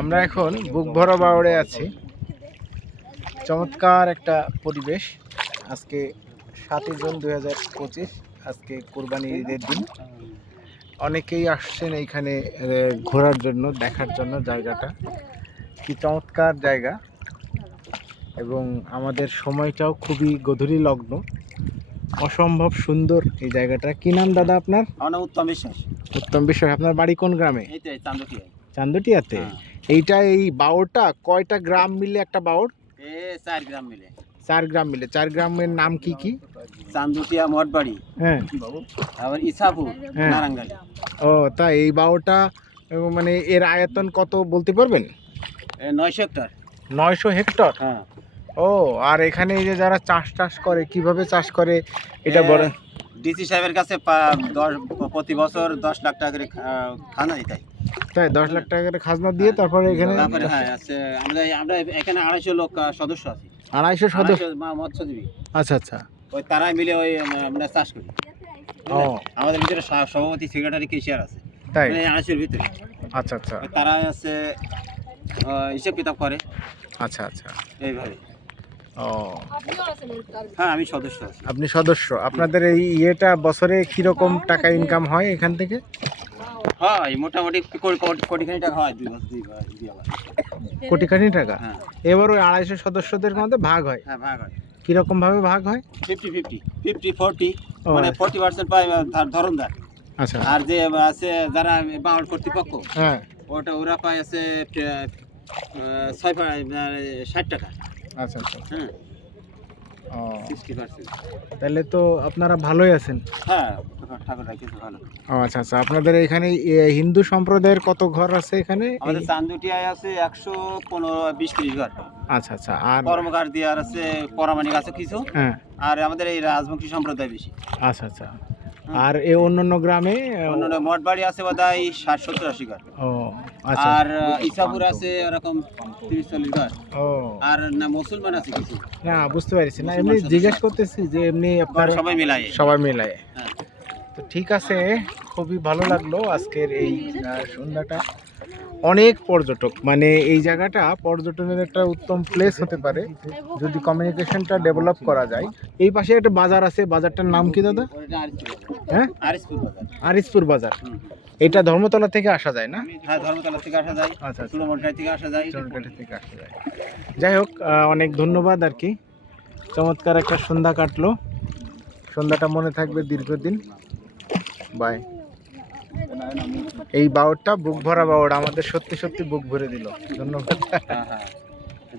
আমরা এখন বুকভরা বাওড়ে আছি। চমৎকার একটা পরিবেশ। আজকে 7 জুন 2025, আজকে কোরবানি ঈদের দিন। অনেকেই আসছেন এইখানে ঘোরার জন্য, দেখার জন্য। জায়গাটা কি চমৎকার জায়গা, এবং আমাদের সময়টাও খুবই গধূলি লগ্ন। অসম্ভব সুন্দর এই জায়গাটা। কি নাম দাদা আপনার? আমার নাম উত্তম বিশ্বাস। উত্তম বিশ্বাস। আপনার বাড়ি কোন গ্রামে? চান্দটিয়াতে। এইটা এই বাওড়টা কয়টা গ্রাম মিলে একটা বাওড়? 4 গ্রাম মিলে। 4 গ্রাম মিলে। 4 গ্রামের নাম কি কি? চান্দটিয়া, মঠবাড়ি, হ্যাঁ, আবার ইসাপুর, হ্যাঁ। নারাঙ্গালি। ও তাই। এই বাওড়টা মানে এর আয়তন কত বলতে পারবেন? 900 হেক্টর। 900 হেক্টর। হ্যাঁ। ও, আর এখানে এই যে যারা চাষ করে, কিভাবে চাষ করে এটা বড়? ডিসি সাহেবের কাছে প্রতি বছর 10 লাখ টাকা করে খাজনা দিতে হয়। তাই 10 লাখ টাকা করে খাজনা দিয়ে তারপরে এখানে? হ্যাঁ, আছে। আমরা এখানে 250 লোক সদস্য আছি। 250 সদস্য মৎস্যজীবী। আচ্ছা আচ্ছা। ওই তারাই মিলে ওই আমরা চাষ করি। ও, আমাদের ভিতরে সভাপতি, সেক্রেটারি, কেশিয়ার আছে। তাই? 250 এর ভিতরে। আচ্ছা আচ্ছা। তারা আছে হিসাব কিতাব করে। আচ্ছা আচ্ছা। এইভাবে। ও, হ্যাঁ, আমি সদস্য আছি। আপনি সদস্য। আপনাদের এই ইয়েটা বছরে কিরকম টাকা ইনকাম হয় এখান থেকে? হয় মোটামুটি কোটিখানি টাকা হয়। 2 বার। কোটিখানি টাকা। হ্যাঁ। এবার ওই 250 সদস্যদের মধ্যে ভাগ হয়? হ্যাঁ, ভাগ হয়। কিরকম ভাবে ভাগ হয়? 50-40, ও, মানে 40% পায় ধরনদার। আচ্ছা। আর যে আছে যারা বাউল কর্তৃপক্ষ, হ্যাঁ। ওরা পায় আছে 60 টাকা। আচ্ছা আচ্ছা। হ্যাঁ, ও, 60%। তাহলে তো আপনারা ভালোই আছেন। হ্যাঁ, ঠাকুর রাখছে ভালো। ও আচ্ছা আচ্ছা। আপনাদের এখানে হিন্দু সম্প্রদায়ের কত ঘর আছে এখানে? আমাদের চান্দুটিয়ায় আছে 115-20-30 ঘর। আচ্ছা আচ্ছা। আর কর্মকার দিয়ার আছে, পরামানিক আছে কিছু। হ্যাঁ। আর আমাদের এই রাজবংশী সম্প্রদায় বেশি। আচ্ছা আচ্ছা। আর এই অন্যান্য গ্রামে? অন্যান্য মঠবাড়ি আছে বোধহয় 60-70-80 ঘর। ও আচ্ছা। আর ইসাপুর আছে এরকম 30-40 ঘর। ও, আর না মুসলমান আছে কিছু। না বুঝতে পারছি না, এমনি জিজ্ঞেস করতেছি যে এমনি আপনারা সবাই মিলাই। সবাই মিলায়। হ্যাঁ। তো ঠিক আছে, খুবই ভালো লাগলো আজকের এই সন্ধ্যাটা। অনেক পর্যটক, মানে এই জায়গাটা পর্যটনের একটা উত্তম প্লেস হতে পারে যদি কমিউনিকেশনটা ডেভেলপ করা যায়। এই পাশে একটা বাজার আছে, বাজারটার নাম কি দাদা? হ্যাঁ, আরিসপুর বাজার। আরিসপুর বাজার। এটা ধর্মতলা থেকে আসা যায় না? হ্যাঁ, ধর্মতলা থেকে আসা যায়। আচ্ছা, চুড়ামুড়ঘাট থেকে আসা যায়। চুড়ামুড়ঘাট থেকে আসা যায়। যাই হোক, অনেক ধন্যবাদ আর কি। চমৎকার একটা সন্ধ্যা কাটলো। সন্ধ্যাটা মনে থাকবে দীর্ঘদিন। বাই। এই বাওড়টা বুক ভরা বাওড়, আমাদের সত্যি সত্যি বুক ভরে দিল। ধন্যবাদ। হ্যাঁ, হ্যাঁ।